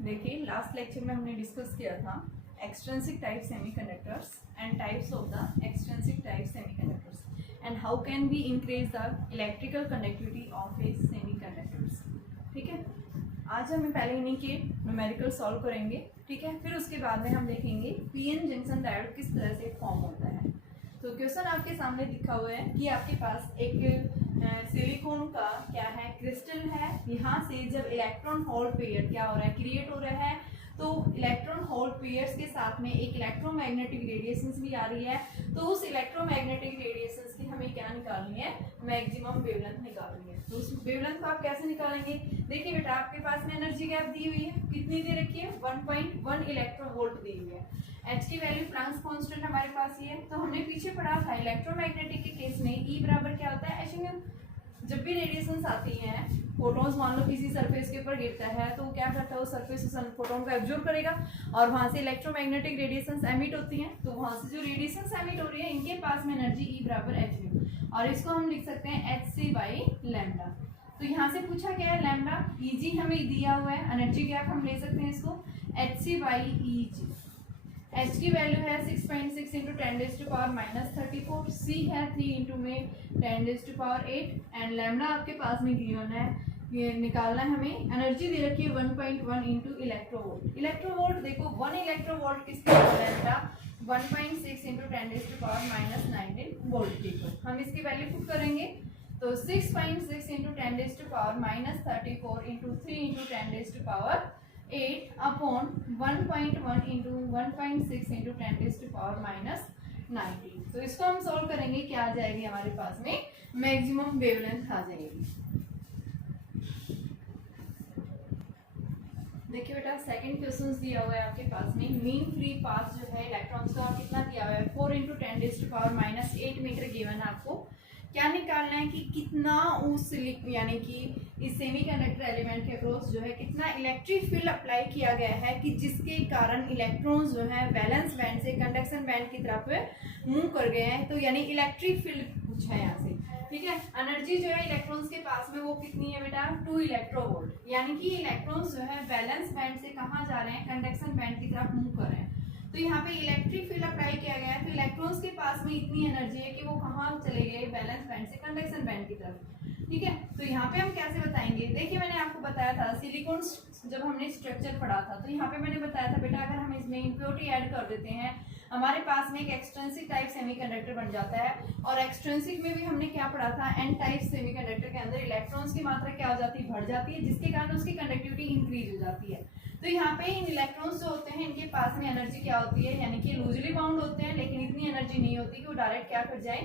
देखिए last lecture में हमने डिस्कस किया था extrinsic type semiconductors and types of the extrinsic type semiconductors and how can we increase the electrical conductivity of a semiconductors. ठीक है, आज हम पहले इन्हीं के न्यूमेरिकल सॉल्व करेंगे। ठीक है, फिर उसके बाद में हम देखेंगे पीएन जंक्शन डायोड किस तरह से फॉर्म होता है। तो क्वेश्चन आपके सामने लिखा हुआ है कि आपके पास एक सिलिकॉन का क्या है, क्रिस्टल है। यहाँ से जब इलेक्ट्रॉन होल पेयर क्या हो रहा है, क्रिएट हो रहा है, तो इलेक्ट्रॉन होल पेयर्स के साथ में एक इलेक्ट्रोमैग्नेटिक रेडिएशंस भी आ रही है। तो उस इलेक्ट्रोमैग्नेटिक रेडिएशंस की हमें क्या निकालनी है, मैक्सिमम वेवलेंथ निकालनी है। तो उस वेवलेंथ को आप कैसे निकालेंगे, देखिए बेटा आपके पास में एनर्जी गैप दी हुई है, कितनी दे रखी है, 1.1 इलेक्ट्रोवोल्ट दी हुई है। एच की वैल्यू प्लांक्स कांस्टेंट हमारे पास ये है। तो हमने पीछे पढ़ा था इलेक्ट्रोमैग्नेटिक के केस में ई बराबर क्या होता है, एच। जब भी रेडिएशंस आती हैं, फोटॉन्स मान लो किसी सरफेस के ऊपर गिरता है तो क्या करता है, वो सरफेस उस फोटोन को एब्जॉर्ब करेगा और वहां से इलेक्ट्रोमैग्नेटिक रेडिएशंस एमिट होती हैं। तो वहां से जो रेडिएशंस एमिट हो रही है, इनके पास में एनर्जी ई बराबर एच म्यू, और इसको हम लिख सकते हैं एच सी बाई लैम्डा। तो यहाँ से पूछा गया है लैम्डा, ई जी हमें दिया हुआ है, एनर्जी गैप हम ले सकते हैं इसको H C by E G. H की वैल्यू है 6.6 इंटू 10⁻⁻34, सी है 3 इंटू में 10⁻8 एंड लैम्डा आपके पास में गिवन है। ये निकालना है हमें, एनर्जी दे रखी है 1.1 इंटू इलेक्ट्रोवोल्ट। इलेक्ट्रोवोल्ट देखो 1 इलेक्ट्रोवोल्ट किसके लैम्डा 1.6 इंटू 10⁻⁻19 वोल्ट की। हम इसकी वैल्यू पुट करेंगे तो 6.6 into 10⁻34 into 3 into 10⁻8 upon 1.1 into 1.6 into 10⁻⁻19। तो इसको हम सॉल्व करेंगे, क्या आ जाएगी हमारे पास में, मैक्सिमम वेवलेंथ आ जाएगी। देखिए बेटा सेकंड क्वेश्चन दिया हुआ है आपके पास में, मीन फ्री पाथ जो है इलेक्ट्रॉन्स का कितना दिया हुआ है, 4 इंटू 10⁻⁸ मीटर गिवन है। आपको क्या निकालना है कि कितना उस यानी कि इस सेमीकंडक्टर एलिमेंट के अक्रॉस जो है कितना इलेक्ट्रिक फील्ड अप्लाई किया गया है कि जिसके कारण इलेक्ट्रॉन्स जो है वैलेंस बैंड से कंडक्शन बैंड की तरफ मूव कर गए हैं। तो यानी इलेक्ट्रिक फील्ड पूछा है यहाँ से। ठीक है, एनर्जी जो है इलेक्ट्रॉन्स के पास में वो कितनी है बेटा, 2 इलेक्ट्रोवोल्ट, यानी कि इलेक्ट्रॉन्स जो है वैलेंस बैंड से कहाँ जा रहे हैं, कंडक्शन बैंड की तरफ मूव कर रहे हैं। तो यहाँ पे इलेक्ट्रिक फील्ड अप्लाई किया गया है, तो इलेक्ट्रॉन्स के पास में इतनी एनर्जी है कि वो कहाँ चले गए, बैलेंस बैंड से कंडक्शन बैंड की तरफ। ठीक है, तो यहाँ पे हम कैसे बताएंगे, देखिए मैंने आपको बताया था सिलिकॉन जब हमने स्ट्रक्चर पढ़ा था, तो यहाँ पे मैंने बताया था बेटा अगर हम इसमें इम्प्योरिटी ऐड कर देते हैं, हमारे पास में एक एक्सट्रिंसिक टाइप सेमीकंडक्टर बन जाता है। और एक्सट्रिंसिक में भी हमने क्या पढ़ा था, एन टाइप सेमीकंडक्टर के अंदर इलेक्ट्रॉन्स की मात्रा क्या हो जाती है, बढ़ जाती है, जिसके कारण उसकी कंडक्टिविटी इंक्रीज हो जाती है। तो यहाँ पे इन इलेक्ट्रॉन्स जो होते हैं इनके पास में एनर्जी क्या होती है, यानी कि लूजली बाउंड होते हैं, लेकिन इतनी एनर्जी नहीं होती कि वो डायरेक्ट क्या कर जाए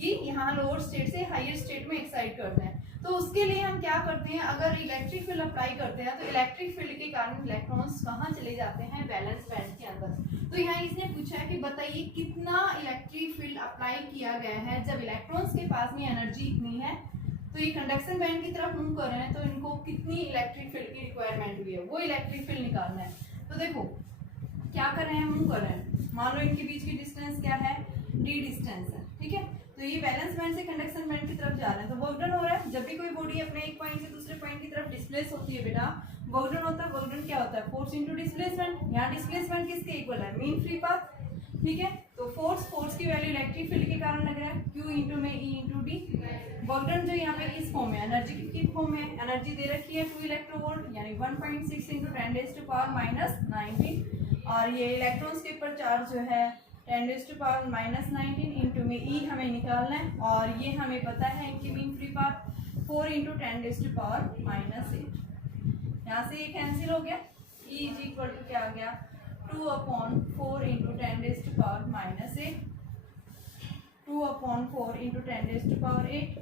कि यहाँ लोअर स्टेट से हायर स्टेट में एक्साइट कर दें। तो उसके लिए हम क्या करते हैं, अगर इलेक्ट्रिक फील्ड अप्लाई करते हैं तो इलेक्ट्रिक फील्ड के कारण इलेक्ट्रॉन्स कहाँ चले जाते हैं, बैलेंस बैंड के अंदर। तो यहाँ इसने पूछा है कि बताइए कितना इलेक्ट्रिक फील्ड अप्लाई किया गया है जब इलेक्ट्रॉन्स के पास में एनर्जी इतनी है, तो ये कंडक्शन बैंड की तरफ मूव कर रहे हैं, तो इनको कितनी इलेक्ट्रिक फील्ड की रिक्वायरमेंट हुई है, वो इलेक्ट्रिक फील्ड निकालना है। तो देखो क्या कर रहे हैं, मूव कर रहे हैं, मान लो इनके बीच की डिस्टेंस क्या है, डी डिस्टेंस है। ठीक है, तो ये बैलेंस बैंड से कंडक्शन बैंड की तरफ जा रहे हैं, तो वर्क डन हो रहा है। जब भी कोई बॉडी अपने एक पॉइंट से दूसरे पॉइंट की तरफ डिस्प्लेस होती है बेटा, वर्क डन होता है। वर्क डन क्या होता है, फोर्स इंटू डिस्प्लेसमेंट। यहाँ डिस्प्लेसमेंट किसके इक्वल है, मीन फ्री पाथ। ठीक है, तो फोर्स की वैल्यू इलेक्ट्रिक फील्ड के कारण लग रहा है, Q इंटू में E into D. Work done जो यहाँ पे इस फॉर्म में, एनर्जी की फॉर्म में, एनर्जी दे रखी है 2 इलेक्ट्रोवोल्ट, यानी 1.6 इंटू 10⁻⁻19, और ये इलेक्ट्रॉन्स के ऊपर चार्ज जो है 10⁻⁻19 इंटू में E हमें निकालना है, और ये हमें पता है इनकी मीन फ्री पाथ 4 इंटू 10⁻⁻8। यहाँ से ये कैंसिल हो गया, E इज इक्वल टू क्या आ गया, 2/4 इंटू 10⁻⁻8, 2/4 इंटू 10⁻8,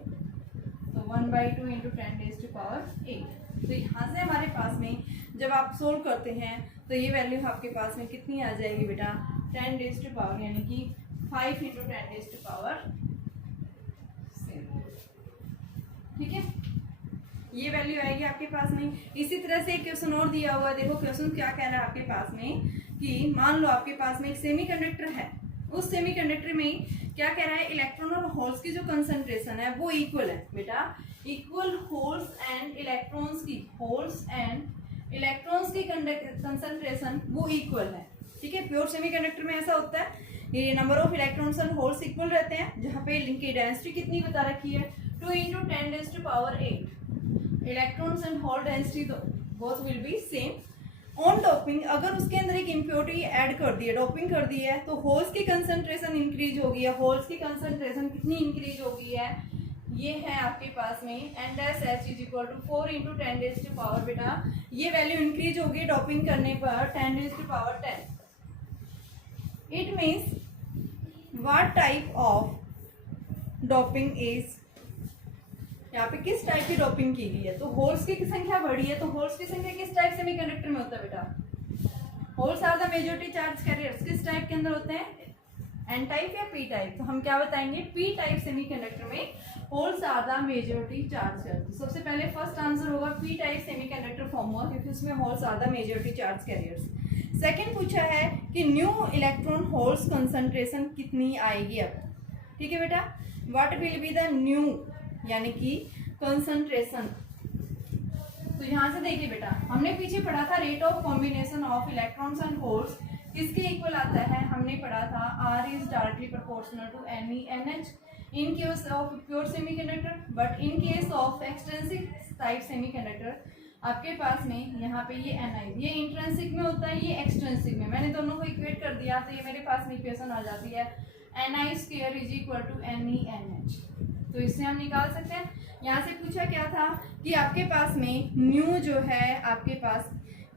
तो 1/2 इंटू 10⁻8। तो यहाँ से हमारे पास में जब आप सोल्व करते हैं तो ये वैल्यू आपके पास में कितनी आ जाएगी बेटा, 10⁻, यानी कि 5 इंटू 10⁻7। ठीक है, ये वैल्यू आएगी आपके पास में। इसी तरह से एक क्वेश्चन और दिया हुआ है, देखो क्वेश्चन क्या कह रहा है आपके पास में कि मान लो आपके पास में एक सेमीकंडक्टर है, उस सेमीकंडक्टर में क्या कह रहा है, इलेक्ट्रॉन और होल्स की जो कंसंट्रेशन है वो इक्वल है बेटा, इक्वल होल्स एंड इलेक्ट्रॉन्स की, होल्स एंड इलेक्ट्रॉन्स की कंसंट्रेशन वो इक्वल है। ठीक है, प्योर सेमीकंडक्टर में ऐसा होता है, ये number of electrons and holes equal रहते हैं, जहाँ पे इनकी डेंसिटी कितनी बता रखी है 2 × 10⁸ electrons and hole density both will be same. On doping, अगर उसके अंदर एक इम्प्योरिटी ऐड कर दी है, डोपिंग कर दी है, तो होल्स की कंसंट्रेशन इंक्रीज होगी है। होल्स की कंसंट्रेशन कितनी इंक्रीज होगी है, ये है आपके पास में NH = 4 × 10⁻, बेटा ये वैल्यू इंक्रीज होगी डोपिंग करने पर 10⁻10। It means what type of doping is, यहाँ पे किस टाइप की डोपिंग की गई है, तो होल्स की संख्या बढ़ी है, तो होल्स की संख्या किस टाइप सेमीकंडक्टर में होता है बेटा, holes are the majority charge carriers, किस टाइप के अंदर होते हैं, एन टाइप या पी टाइप, तो हम क्या बताएंगे पी टाइप सेमीकंडक्टर में holes are the majority charge carrier. सबसे पहले फर्स्ट आंसर होगा पी टाइप सेमीकंडक्टर फॉर्म हुआ क्योंकि उसमें holes are the majority charge carriers. Second पूछा है कि न्यू इलेक्ट्रॉन होल्स कंसंट्रेशन कितनी आएगी अब। ठीक है बेटा, what will be the new यानी कि कंसंट्रेशन। तो यहां से देखिए बेटा, हमने पीछे पढ़ा था rate of combination of electrons and holes किसके इक्वल आता है, हमने पढ़ा था R is directly proportional to NE/NH in case of pure semiconductor, but in case of extrinsic type semiconductor आपके पास में यहाँ पे ये Ni, ये इंट्रिंसिक में होता है, ये एक्सट्रिंसिक में, मैंने दोनों को इक्वेट कर दिया तो ये मेरे पास में इक्वेशन आ जाती है Ni² = NE/NH। तो इससे हम निकाल सकते हैं। यहाँ से पूछा क्या था कि आपके पास में न्यू जो है आपके पास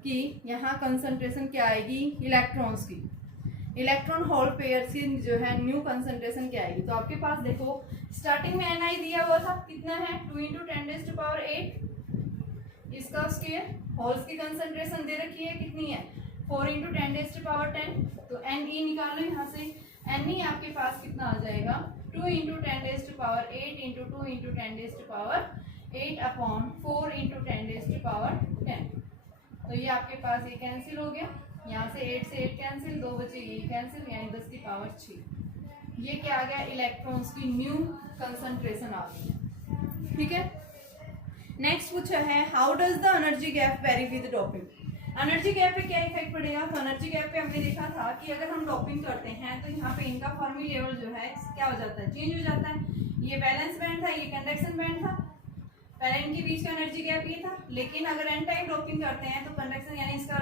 कि यहाँ कंसंट्रेशन क्या आएगी इलेक्ट्रॉन्स की, इलेक्ट्रॉन होल पेयर्स की जो है न्यू कंसंट्रेशन क्या आएगी। तो आपके पास देखो स्टार्टिंग में Ni दिया हुआ था, कितना है 2 × 10⁸, इसका स्क्वायर, होल्स की कंसंट्रेशन दे रखी है कितनी है 4 × 10⁻10, तो Ne निकालो यहाँ से, Ne आपके पास कितना आ जाएगा 2 × 10⁸ × 2 × 10⁸ 8/4 × 10⁻10। तो ये आपके पास ये कैंसिल हो गया, यहाँ से 8 से 8 कैंसिल, 2 बचे ये कैंसिल, यानी 10⁻6। ये क्या आ गया इलेक्ट्रॉन्स की न्यू कंसंट्रेशन आ गई। ठीक है, नेक्स्ट पूछा है how does the energy gap very with doping. Energy gap पे क्या इफेक्ट पड़ेगा, तो एनर्जी गैप पे हमने देखा था कि अगर हम डोपिंग करते हैं तो यहाँ पे इनका फर्मी लेवल जो है क्या हो जाता है, चेंज हो जाता है। ये बैलेंस बैंड था, ये कंडक्शन बैंड था, पहले इनके बीच का एनर्जी गैप ये था, लेकिन अगर एन टाइप डोपिंग करते हैं तो कंडक्शन यानी इसका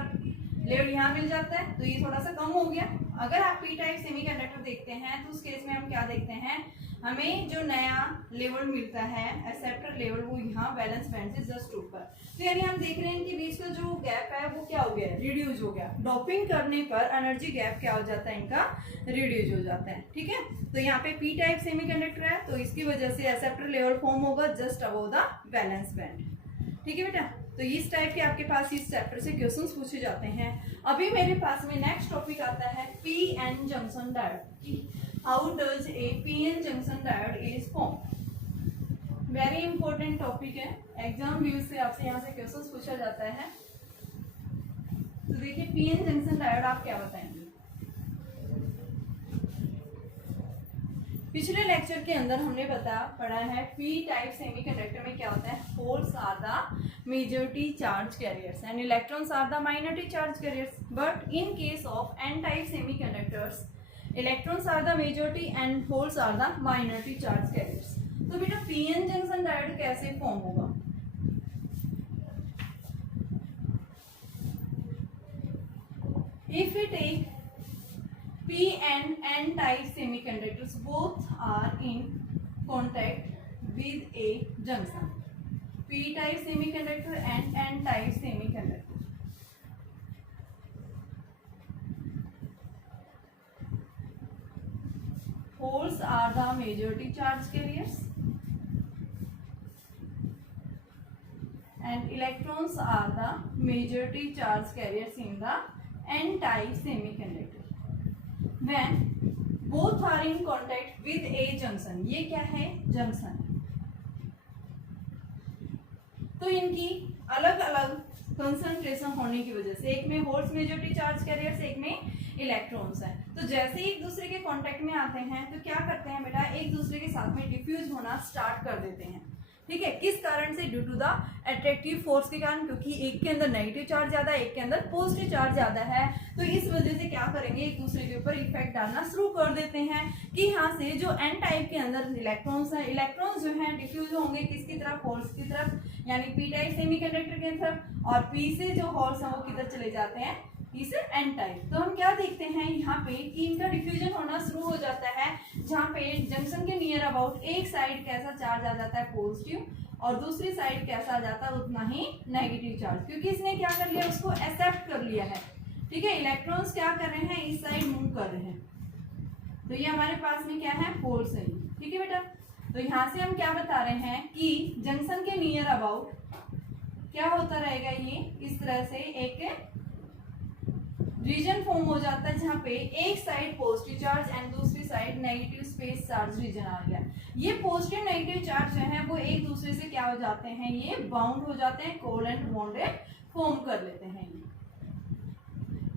लेवल यहाँ मिल जाता है, तो ये थोड़ा सा कम हो गया। अगर आप पी टाइप सेमीकंडक्टर देखते हैं तो उस केस में हम क्या देखते हैं, हमें जो नया लेवल मिलता है एक्सेप्टर लेवल, वो यहाँ बैलेंस बैंड से जस्ट ऊपर। तो यानी हम देख रहे हैं इनके बीच का जो गैप है वो क्या हो गया, रिड्यूस हो गया। डोपिंग करने पर एनर्जी गैप क्या हो जाता है, इनका रिड्यूस हो जाता है। ठीक है, तो यहाँ पे पी टाइप सेमीकंडक्टर है तो इसकी वजह से एक्सेप्टर लेवल फॉर्म होगा just above the balance band. ठीक है बेटा, तो इस टाइप के आपके पास इस चैप्टर से क्वेश्चंस पूछे जाते हैं। अभी मेरे पास में नेक्स्ट टॉपिक आता है PN junction diode. How does a PN junction diode is form. Very important topic है, एग्जाम व्यू से आपसे यहाँ से क्वेश्चंस पूछा जाता है। तो देखिए पीएन जंक्शन डायोड आप क्या बताएंगे। पिछले लेक्चर के अंदर हमने पढ़ा है पी टाइप सेमीकंडक्टर में क्या होता है, holes are the majority charge carriers and electrons are the minority charge carriers, but in case of N type semiconductors electrons are the majority and holes are the minority charge carriers. तो बेटा PN junction diode कैसे form होगा, if we take P and N type semiconductors both are in contact with a junction. P type semiconductor and N type semiconductor. Holes are the majority charge carriers and electrons are the majority charge carriers in the N type semiconductor. When both are in contact with a junction, ये क्या है junction, तो इनकी अलग अलग concentration होने की वजह से एक में होल्स मेजॉरिटी चार्ज कैरियर्स, एक में इलेक्ट्रॉन्स है, तो जैसे ही एक दूसरे के कांटेक्ट में आते हैं तो क्या करते हैं बेटा, एक दूसरे के साथ में डिफ्यूज होना स्टार्ट कर देते हैं। ठीक है, किस कारण से? Due to the attractive force के कारण, क्योंकि एक के अंदर नेगेटिव चार्ज ज्यादा है, एक के अंदर पॉजिटिव चार्ज ज्यादा है। तो इस वजह से क्या करेंगे, एक दूसरे के ऊपर इफेक्ट डालना शुरू कर देते हैं कि यहाँ से जो एन टाइप के अंदर इलेक्ट्रॉन्स हैं, इलेक्ट्रॉन्स जो हैं डिफ्यूज होंगे किसकी तरफ? होल्स की तरफ, यानी पी टाइप सेमीकंडक्टर की तरफ, और पी से जो होल्स हैं वो किधर चले जाते हैं? इस एन टाइप। तो हम क्या देखते हैं यहाँ पे कि इनका डिफ्यूजन होना शुरू हो जाता है, जहाँ पे जंक्शन के नियर अबाउट एक साइड कैसा चार्ज आ जाता है? पॉजिटिव, और दूसरी साइड कैसा आ जाता है? उतना ही नेगेटिव चार्ज, क्योंकि इसने क्या कर लिया? उसको एक्सेप्ट कर लिया है। ठीक है, इलेक्ट्रॉन्स क्या कर रहे हैं? इस साइड मूव कर रहे हैं। तो ये हमारे पास में क्या है? होल्स है। ठीक है बेटा, तो यहाँ से हम क्या बता रहे हैं कि जंक्शन के नियर अबाउट क्या होता रहेगा? ये इस तरह से एक रीजन फॉर्म हो जाता है, जहाँ पे एक साइड पॉजिटिव चार्ज एंड दूसरी side negative space charge region आ गया। ये पॉजिटिव नेगेटिव चार्ज जो है वो एक दूसरे से क्या हो जाते हैं? ये बाउंड हो जाते हैं, कोवेलेंट बॉन्ड फॉर्म कर लेते हैं ये।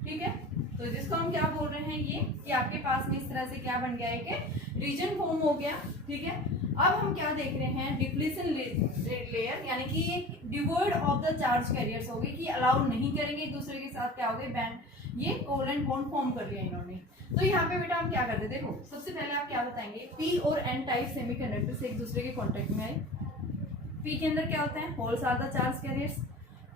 ठीक है, तो जिसको हम क्या बोल रहे हैं? ये कि आपके पास में इस तरह से क्या बन गया है कि रीजन फॉर्म हो गया। ठीक है, अब हम क्या देख रहे हैं? डिप्लीशन लेयर, यानी कि ये devoid of the charge carriers हो गई, कि अलाउ नहीं करेंगे एक दूसरे के साथ क्या हो गए? बैंड, ये कोवेलेंट बॉन्ड फॉर्म कर लिया इन्होंने। तो यहाँ पे बेटा हम क्या करते? देखो, सबसे पहले आप क्या बताएंगे? पी और एन टाइप सेमीकंडक्टर से एक दूसरे के कांटेक्ट में आए। पी के अंदर क्या होता है? Holes are the charge carriers,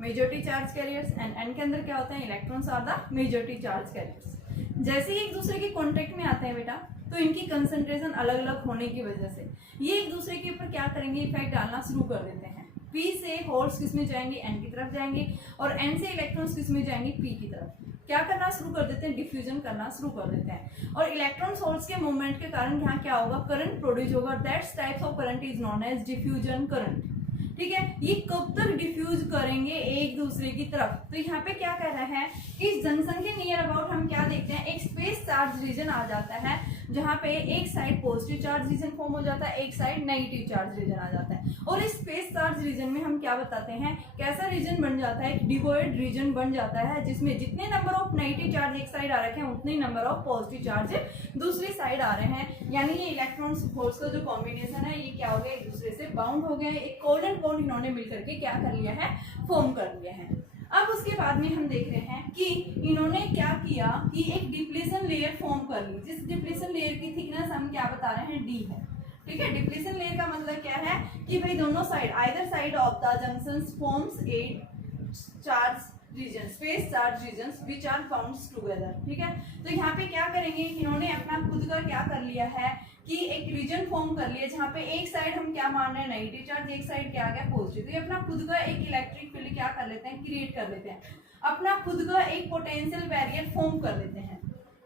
majority charge carriers, and N के अंदर क्या होता है? Electrons are the majority charge carriers. जैसे ही एक दूसरे के कांटेक्ट में आते हैं बेटा, तो इनकी कंसंट्रेशन अलग अलग होने की वजह से ये एक दूसरे के ऊपर क्या करेंगे? इफेक्ट डालना शुरू कर देते हैं। पी से होल्स किस में जाएंगे? एन की तरफ जाएंगे, और एन से इलेक्ट्रॉन्स किस में जाएंगे? पी की तरफ। क्या करना शुरू कर देते हैं? डिफ्यूजन करना शुरू कर देते हैं, और इलेक्ट्रॉन्स होल्स के मूवमेंट के कारण यहाँ क्या होगा? करंट प्रोड्यूस होगा। That's types of current is known as diffusion current. ठीक है, ये कब तक डिफ्यूज करेंगे एक दूसरे की तरफ? तो यहाँ पे क्या कह रहा है कि जंक्शन के नियर अबाउट हम क्या देखते हैं? एक स्पेस चार्ज रीजन आ जाता है, जहाँ पे एक side positive charge region form हो जाता है, एक साइड नेगेटिव चार्ज रीजन आ जाता है। और इस स्पेस चार्ज रीजन में हम क्या बताते हैं? कैसा रीजन बन जाता है? डिवॉइड रीजन बन जाता है, जिसमें जितने नंबर ऑफ नेगेटिव चार्ज एक साइड आ रखे हैं उतने नंबर ऑफ पॉजिटिव चार्ज दूसरी साइड आ रहे हैं। यानी ये इलेक्ट्रॉन्स होल्स का जो कॉम्बिनेशन है, ये क्या हो गया? एक दूसरे से बाउंड हो गया है, एक कोवेलेंट बॉन्ड इन्होंने मिलकर के क्या कर लिया है? फॉर्म कर लिया है। अब उसके बाद में हम देख रहे हैं कि इन्होंने क्या किया कि एक डिप्लीशन लेयर फॉर्म कर ली, जिस डिप्लीशन लेयर की थिकनेस हम क्या बता रहे हैं? डी है। ठीक है, डिप्लीशन लेयर का मतलब क्या है कि भाई दोनों side, either side of the junctions forms a charge region, space charge regions which are bound together. ठीक है, तो यहाँ पे क्या करेंगे? इन्होंने अपना खुद का क्या कर लिया है कि एक रीजन फॉर्म कर लिया, जहाँ पे एक साइड हम क्या मान रहे हैं? नेगेटिव चार्ज, एक साइड क्या आ गया? पॉजिटिव। तो ये अपना खुद का एक इलेक्ट्रिक फील्ड क्या कर लेते हैं? क्रिएट कर लेते हैं, अपना खुद का एक पोटेंशियल बैरियर फॉर्म कर लेते हैं।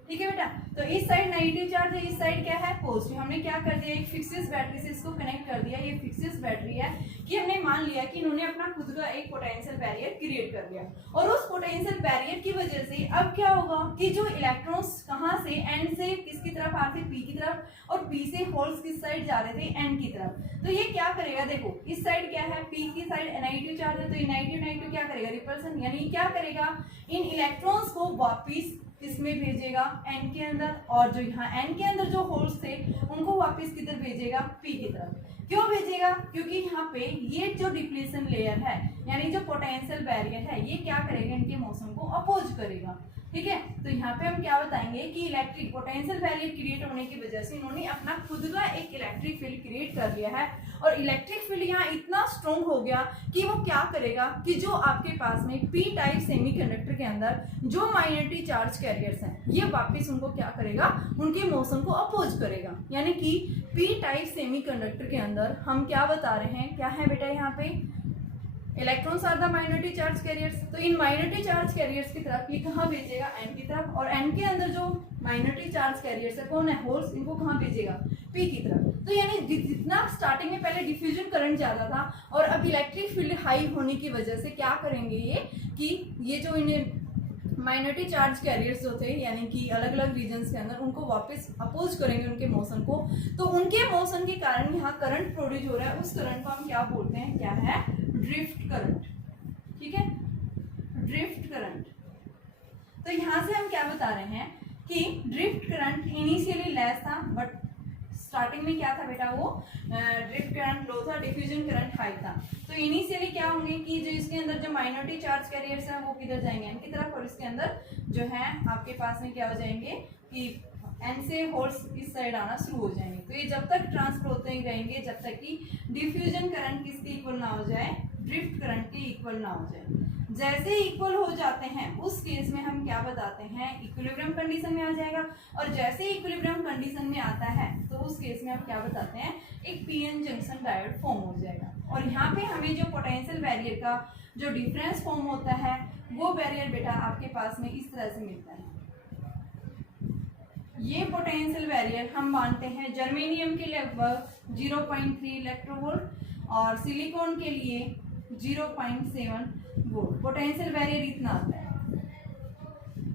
ठीक है बेटा, तो इस साइड नेगेटिव चार्ज है, इस साइड क्या है? पॉजिटिव। हमने क्या कर दिया? एक फिक्सिस बैटरी से इसको कनेक्ट कर दिया। ये फिक्सिस बैटरी है कि हमने मान लिया कि इन्होंने अपना खुद का एक पोटेंशियल बैरियर क्रिएट कर लिया, और उस पोटेंशियल बैरियर की वजह से अब क्या होगा कि जो इलेक्ट्रॉन्स कहाँ से? एन से किसकी तरफ आते? पी की तरफ, और पी से होल्स किस साइड जा रहे थे? एन की तरफ। तो ये क्या करेगा? देखो, इस साइड क्या है? पी की साइड नेगेटिव चार्ज है, तो ये नेगेटिव नेगेटिव क्या करेगा? रिपल्सन, यानी क्या करेगा? इन इलेक्ट्रॉन्स को वापिस किसमें भेजेगा? एन के अंदर, और जो यहाँ एन के अंदर जो होल्स थे उनको वापस किधर भेजेगा? पी की तरफ। क्यों भेजेगा? क्योंकि यहाँ पे ये जो डिप्लीशन लेयर है, यानी जो पोटेंशियल बैरियर है, ये क्या करेगा? इनके मोशन को अपोज करेगा। ठीक है, तो यहाँ पे हम क्या बताएंगे कि इलेक्ट्रिक पोटेंशियल बैरियर क्रिएट होने की वजह से इन्होंने अपना खुद का एक इलेक्ट्रिक फील्ड क्रिएट कर लिया है, और इलेक्ट्रिक फील्ड यहाँ इतना स्ट्रॉन्ग हो गया कि वो क्या करेगा कि जो आपके पास में पी टाइप सेमीकंडक्टर के अंदर जो माइनॉरिटी चार्ज कैरियर्स हैं, ये वापस उनको क्या करेगा? उनके मोशन को अपोज करेगा। यानी कि पी टाइप सेमीकंडक्टर के अंदर हम क्या बता रहे हैं? क्या है बेटा यहाँ पे? Electrons are the minority charge carriers. तो इन माइनॉरिटी चार्ज कैरियर्स की तरफ ये कहाँ भेजेगा? एन की तरफ, और एन के अंदर जो माइनॉरिटी चार्ज कैरियर्स है कौन है? होल्स, इनको कहाँ भेजेगा? पी की तरफ। तो यानी जितना स्टार्टिंग में पहले डिफ्यूजन करंट ज्यादा था, और अब इलेक्ट्रिक फील्ड हाई होने की वजह से क्या करेंगे ये कि ये जो इन्हें माइनॉरिटी चार्ज कैरियर्स जो थे, यानी कि अलग अलग रीजन्स के अंदर, उनको वापस अपोज करेंगे उनके मोशन को। तो उनके मोशन के कारण यहाँ करंट प्रोड्यूस हो रहा है, उस करंट को हम क्या बोलते हैं? क्या है? Drift current. ठीक है, ड्रिफ्ट करंट। तो यहाँ से हम क्या बता रहे हैं कि ड्रिफ्ट करंट इनिशियली लेस था, बट स्टार्टिंग में क्या था बेटा, वो ड्रिफ्ट करंट लो था, डिफ्यूजन करंट हाई था। तो इनिशियली क्या होंगे कि जो इसके अंदर जो माइनॉरिटी चार्ज कैरियर्स हैं वो किधर जाएंगे, एन की तरफ, और इसके अंदर जो है आपके पास में क्या हो जाएंगे कि एन से होल्स इस साइड आना शुरू हो जाएंगे। तो ये जब तक ट्रांसफर होते ही रहेंगे जब तक कि डिफ्यूजन करंट किसके इक्वल ना हो जाए, ड्रिफ्ट करंट के इक्वल ना हो जाए। जैसे इक्वल हो जाते हैं उस केस में हम क्या बताते हैं, इक्विलिब्रियम कंडीशन में आ जाएगा। और जैसे इक्विलिब्रियम कंडीशन में आता है तो उस केस में हम क्या बताते हैं, एक पीएन जंक्शन डायोड फॉर्म हो जाएगा। और यहाँ पे हमें जो पोटेंशियल बैरियर का जो डिफरेंस फॉर्म होता है वो बैरियर बेटा आपके पास में इस तरह से मिलता है। ये पोटेंशियल बैरियर हम मानते हैं जर्मेनियम के लगभग 0.3 इलेक्ट्रोवोल्ट और सिलिकॉन के लिए 0.7 वोल्ट। पोटेंशियल बैरियर इतना आता है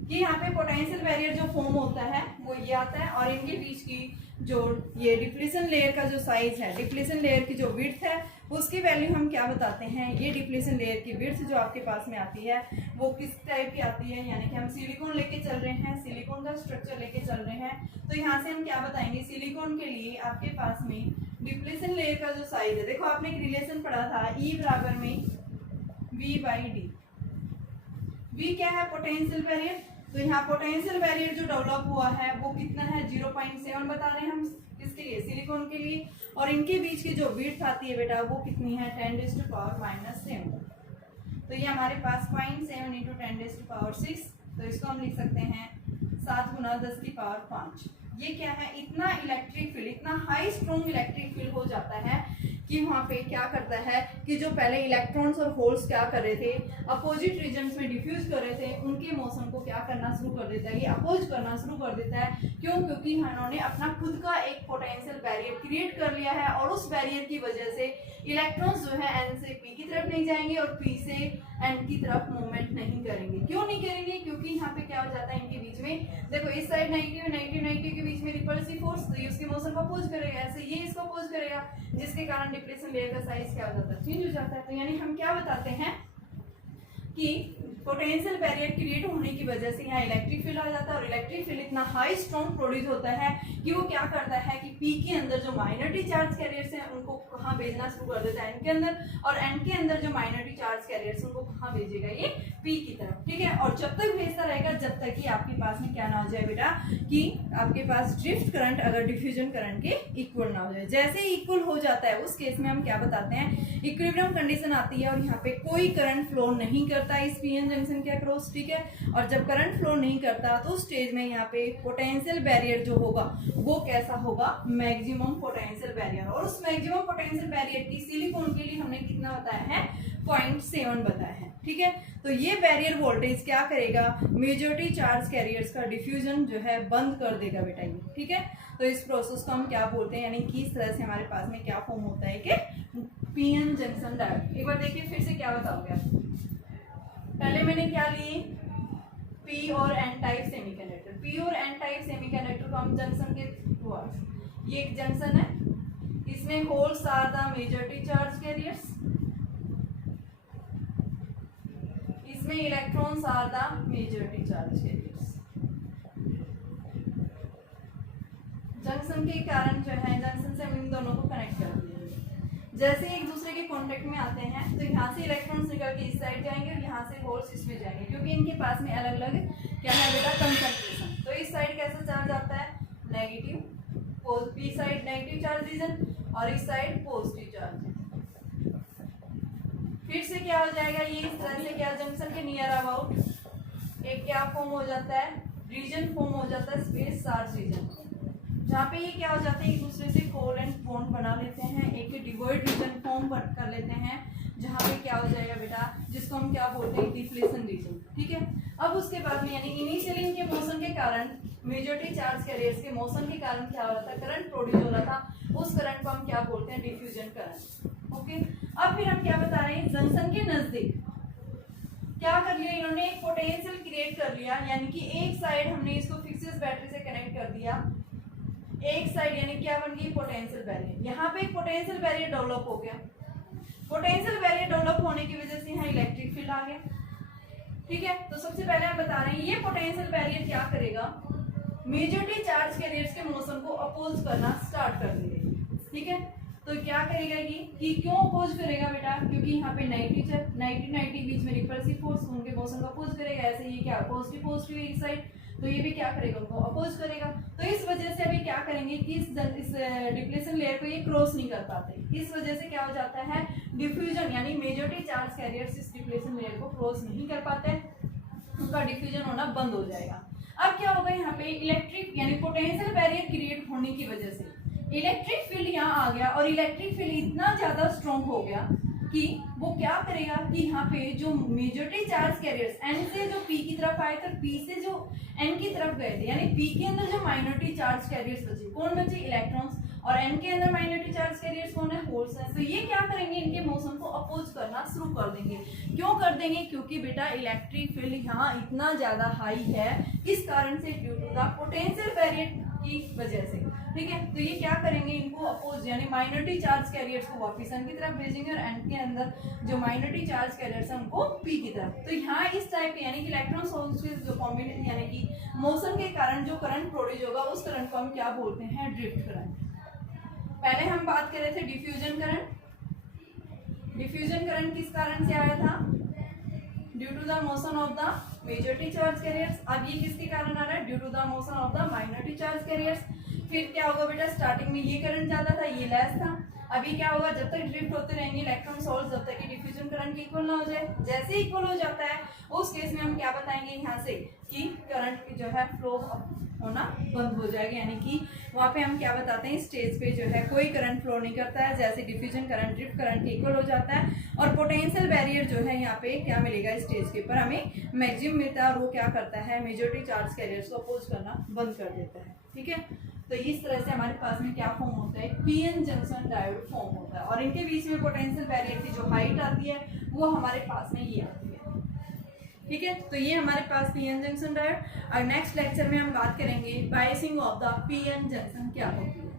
कि यहाँ पे पोटेंशियल बैरियर जो फॉर्म होता है वो ये आता है। और इनके बीच की जो ये डिप्लीशन लेयर का जो साइज है, डिप्लीशन लेयर की जो विड्थ है उसकी वैल्यू हम क्या बताते हैं, ये डिप्लीशन लेयर की विड्थ जो आपके पास में आती है वो किस टाइप की आती है, यानी कि हम सिलिकॉन लेके चल रहे हैं, सिलिकॉन का स्ट्रक्चर लेके चल रहे हैं। तो यहाँ से हम क्या बताएंगे, सिलिकॉन के लिए आपके पास में डिप्लीशन लेयर का जो साइज है, देखो आपने एक रिलेशन पढ़ा था E बराबर में V/D। V क्या है, पोटेंशियल बैरियर। तो यहाँ पोटेंशियल बैरियर जो डेवलप हुआ है वो कितना है, 0.7 बता रहे हैं हम किसके लिए, सिलिकॉन के लिए। और इनके बीच की जो विड्थ आती है बेटा वो कितनी है, 10⁻⁻7। तो ये हमारे पास 0.7 × 10⁻6। तो इसको हम लिख सकते हैं 7 × 10⁵ ये क्या है, इतना इलेक्ट्रिक फील्ड, इतना हाई स्ट्रॉन्ग इलेक्ट्रिक फील्ड हो जाता है कि वहाँ पे क्या करता है कि जो पहले इलेक्ट्रॉन्स और होल्स क्या कर रहे थे, अपोजिट रीजन्स में डिफ्यूज कर रहे थे, उनके मोशन को क्या करना शुरू कर देता है, ये अपोज करना शुरू कर देता है। क्यों, क्योंकि उन्होंने अपना खुद का एक पोटेंशियल बैरियर क्रिएट कर लिया है और उस बैरियर की वजह से इलेक्ट्रॉन्स जो है एन से पी की तरफ नहीं जाएंगे और पी से एन की तरफ मूवमेंट नहीं करेंगे। क्यों नहीं करेंगे, क्योंकि यहाँ पे क्या हो जाता है इनके बीच में, देखो इस साइड नेगेटिव नेगेटिव नेगेटिव के बीच में रिपल्सिव फोर्स, तो ये उसके मोशन को अपोज करेगा, ऐसे ये इसको अपोज करेगा, जिसके कारण डिप्लेशन लेयर का साइज क्या हो जाता है, चेंज हो जाता है। तो यानी हम क्या बताते हैं कि पोटेंशियल बैरियर क्रिएट होने की वजह से यहाँ इलेक्ट्रिक फील्ड आ जाता है और इलेक्ट्रिक फील्ड इतना हाई स्ट्रॉन्ग प्रोड्यूस होता है कि वो क्या करता है कि पी के अंदर जो माइनॉरिटी चार्ज कैरियर्स हैं उनको कहाँ भेजना शुरू कर देता है, एन के अंदर, और एन के अंदर जो माइनॉरिटी चार्ज कैरियर्स उनको कहाँ भेजेगा, ये पी की तरफ। ठीक है, और जब तक भेजता रहेगा जब तक कि आपके पास में क्या ना हो जाए बेटा, कि आपके पास ड्रिफ्ट करंट अगर डिफ्यूजन करंट के इक्वल ना हो जाए। जैसे ही इक्वल हो जाता है उस केस में हम क्या बताते हैं, इक्विलिब्रियम कंडीशन आती है और यहाँ पे कोई करंट फ्लो नहीं करता इस पीएन जंक्शन के अक्रॉस। ठीक है, और जब करंट फ्लो नहीं करता तो स्टेज में यहाँ पे पोटेंशियल बैरियर जो होगा वो कैसा होगा, मैक्सिमम पोटेंशियल बैरियर। और उस मैक्सिमम पोटेंशियल बैरियर की सिलिकॉन के लिए हमने कितना बताया है, 0.7 बताया है। ठीक है, तो ये बैरियर वोल्टेज क्या करेगा, मेजॉरिटी चार्ज कैरियर्स का डिफ्यूजन जो है बंद कर देगा बेटा ये। ठीक है, तो इस प्रोसेस को हम क्या बोलते हैं, यानी कि इस तरह से हमारे पास में क्या फॉर्म होता है कि पीएन जंक्शन डायोड। एक बार देखिए फिर से क्या बताओगे आप। पहले मैंने क्या लिए, पी और एन टाइप सेमीकंडक्टर। पी और एन टाइप सेमीकंडक्टर को हम जंक्शन के, ये एक जंक्शन है, इसमें holes are the majority charge carriers, इसमें electrons are the majority charge carriers. Junction के कारण जो है, जंक्शन से हम इन दोनों को कनेक्ट कर दिया। जैसे एक दूसरे के कांटेक्ट में आते हैं तो यहाँ से इलेक्ट्रॉन्स निकल के इस साइड जाएंगे और यहाँ से होल्स इसमें जाएंगे, क्योंकि इनके पास में अलग अलग क्या है बेटा, कंसंट्रेशन। तो इस साइड कैसे चार्ज आता है, negative, P side negative charge region और इस साइड पॉजिटिव चार्ज। फिर से क्या हो जाएगा, ये इस तरह से क्या जंक्शन के नियर अबाउट एक क्या फॉर्म हो जाता है, रीजन फॉर्म हो जाता है, स्पेस चार्ज रीजन, जहाँ पे ये क्या हो जाते हैं एक दूसरे से कोवेलेंट बॉन्ड बना लेते हैं, एक डिवॉइड रीजन फॉर्म कर लेते हैं, जहाँ पे क्या हो जाएगा बेटा, जिसको हम क्या बोलते हैं, डिफ्लेशन रीजन। ठीक है, अब उसके बाद में यानी इनिशियली इनके मोशन के कारण, मेजॉरिटी चार्ज कैरियर्स के मोशन के कारण क्या हो रहा था, करंट प्रोड्यूस हो रहा था, उस करंट को हम क्या बोलते हैं, डिफ्यूजन करंट। ओके, अब फिर हम क्या बता रहे हैं, जंक्शन के नजदीक क्या कर लिया इन्होंने, एक पोटेंशियल क्रिएट कर लिया, यानी कि एक साइड हमने इसको फिक्सिस बैटरी से कनेक्ट कर दिया, एक साइड यानी क्या बन गई, पोटेंशियल बैरियर। यहाँ पे एक पोटेंशियल बैरियर डेवलप हो गया, पोटेंशियल बैरियर डेवलप होने की वजह से यहाँ इलेक्ट्रिक फील्ड आ गया। ठीक है, तो सबसे पहले हम बता रहे हैं ये पोटेंशियल बैरियर क्या करेगा, मेजॉरिटी चार्ज कैरियर्स के मोशन को अपोज करना स्टार्ट कर देंगे। ठीक है, तो क्या करेगा कि क्यों अपोज करेगा बेटा, क्योंकि यहाँ पे 90 बीच में रिपल्सिव फोर्स उनके मोशन को अपोज करेगा। ऐसे ये क्या पॉजिटिव एक साइड, तो ये भी क्या करेगा, उनको अपोज करेगा। तो इस वजह से अभी क्या करेंगे कि इस डिप्लेशन लेयर को ये क्रॉस नहीं कर पाते, इस वजह से क्या हो जाता है, डिफ्यूजन यानी मेजॉरिटी चार्ज कैरियर्स इस डिप्लेशन लेयर को क्रॉस नहीं कर पाते, उनका डिफ्यूजन होना बंद हो जाएगा। अब क्या होगा, यहाँ पे इलेक्ट्रिक यानी पोटेंशियल बैरियर क्रिएट होने की वजह से इलेक्ट्रिक फील्ड यहाँ आ गया, और इलेक्ट्रिक फील्ड इतना ज्यादा स्ट्रॉन्ग हो गया कि वो क्या करेगा कि यहाँ पे जो मेजॉरिटी चार्ज कैरियर्स एन से जो पी की तरफ आए थे, पी से जो एन की तरफ गए थे, यानी पी के अंदर जो माइनॉरिटी चार्ज कैरियर्स बचे, कौन बचे, इलेक्ट्रॉन्स, और एन के अंदर माइनॉरिटी चार्ज कैरियर्स कौन है, होल्स हैं। तो ये क्या करेंगे, इनके मोशन को अपोज करना शुरू कर देंगे। क्यों कर देंगे, क्योंकि बेटा इलेक्ट्रिक फील्ड यहाँ इतना ज्यादा हाई है, किस कारण से, due to the potential barrier की वजह से। ठीक है, तो ये क्या करेंगे, इनको अपोज यानी माइनॉरिटी चार्ज कैरियर्स को वापस एन की तरफ भेजेंगे, और एन के अंदर जो माइनॉरिटी चार्ज कैरियर्स है उनको पी की तरफ। तो यहाँ इस टाइप यानी कि इलेक्ट्रॉन सोल्स के जो कॉम्बिनेशन यानी कि मोशन के कारण जो करंट प्रोड्यूस होगा, उस करंट को हम क्या बोलते हैं, ड्रिफ्ट करंट। पहले हम बात कर रहे थे डिफ्यूजन करंट। डिफ्यूजन करंट किस कारण से आया था, due to the motion of the majority charge carriers. अब ये किसके कारण आ रहा है, due to the motion of the minority charge carriers. फिर क्या होगा बेटा, स्टार्टिंग में ये करंट ज्यादा था, ये लेस था। अभी क्या होगा, जब तक ड्रिफ्ट होते रहेंगे इलेक्ट्रॉन सोल्स, जब तक कि डिफ्यूजन करंट इक्वल ना हो जाए। जैसे इक्वल हो जाता है उस केस में हम क्या बताएंगे यहाँ से कि करंट जो है फ्लो होना बंद हो जाएगा, यानी कि वहाँ पे हम क्या बताते हैं, स्टेज पे जो है कोई करंट फ्लो नहीं करता है, जैसे diffusion current drift current equal हो जाता है, और पोटेंशियल बैरियर जो है यहाँ पे क्या मिलेगा, स्टेज के ऊपर हमें मैक्सिमम मिलता है, और वो क्या करता है, मेजॉरिटी चार्ज कैरियर्स को अपोज करना बंद कर देता है। ठीक है, तो इस तरह से हमारे पास में क्या फॉर्म होता है, पीएन जंक्शन डायोड फॉर्म होता है, और इनके बीच में पोटेंशियल बैरियर की जो हाइट आती है वो हमारे पास में ये आती है। ठीक है, तो ये हमारे पास पीएन जंक्शन डायोड। और नेक्स्ट लेक्चर में हम बात करेंगे biasing of the PN junction क्या होती है।